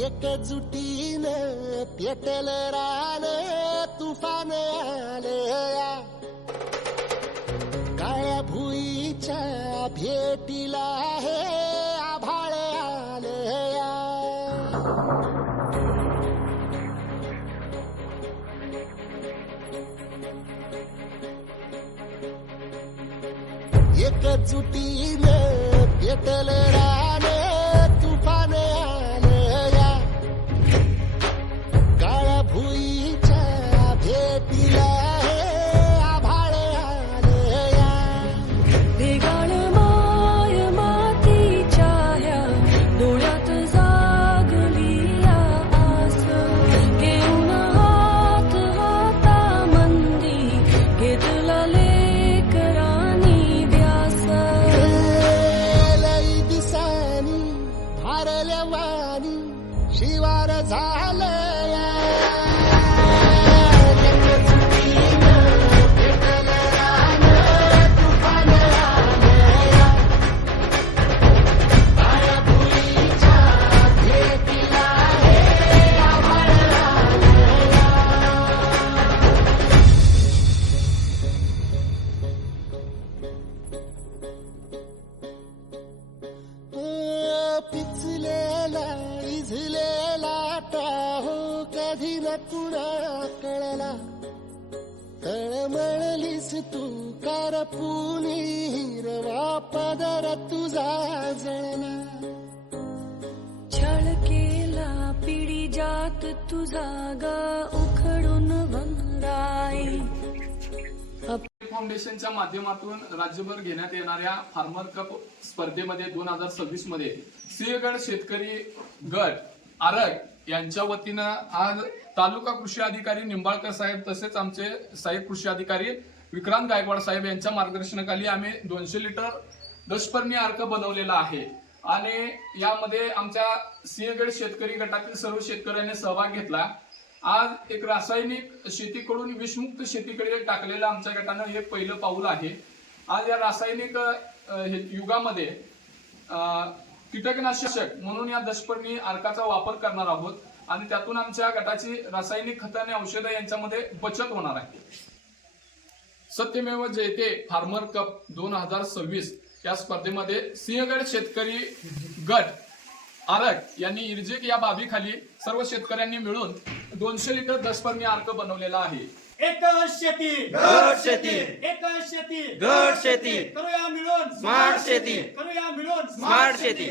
एकजुटीनं पेटल रान तुफान आलया, काळ्या भुईच्या भेटीला हे आभाळ आलया. एकजुटीनं पेटल रान तुफान आलया, काळ्या भुईच्या भेटीला हे आभाळ आलया. वेगाळ माय मातीच्या ह्या डोळ्यात जागली या आस, घेऊन हात हातामंदी घेतला लेकरांनी ध्यास. लई दिसानी भारल्या वाणी शिवार झालया, पिचलेला इझलेला टाहो कधी न कुणा कळला. तळमळलीस तू कारपुनी हिरवा पदर तुझा जळला. छळ केला पिढी जात तुझा ग उखडून वंगराई. फाउंडेशनच्या माध्यमातून राज्यभर घेण्यात येणाऱ्या फार्मर कप स्पर्धेमध्ये 2026 मध्ये सिंहगड शेतकरी गट आरग यांच्या वतीनं आज तालुका कृषी अधिकारी निंबाळकर साहेब तसेच आमचे सहाय्यक कृषी अधिकारी विक्रांत गायकवाड साहेब यांच्या मार्गदर्शनाखाली आम्ही 200 लिटर दशपर्णी अर्क बनवलेला आहे. आणि यामध्ये आमच्या सिंहगड शेतकरी गटातील सर्व शेतकऱ्यांनी सहभाग घेतला. आज एक रासायनिक शेतीकडून विषमुक्त शेतीकडे टाकलेलं आमच्या गटानं हे पहिलं पाऊल आहे. आज या रासायनिक युगामध्ये कीटकनाशक म्हणून या दशपर्णी अर्काचा वापर करणार आहोत आणि त्यातून आमच्या गटाची रासायनिक खतं आणि औषधं यांच्यामध्ये बचत होणार आहे. सत्यमेव जयते फार्मर कप 2026 या स्पर्धेमध्ये सिंहगड शेतकरी गट आरग यांनी इर्जेक या बाबीखाली सर्व शेतकऱ्यांनी मिळून 200 लिटर दशपर्णी अर्क बनवलेला आहे. एकच शेती घट शेती, एकच शेती घट शेती, करूया मिळून स्मार्ट शेती, करूया मिळून स्मार्ट शेती.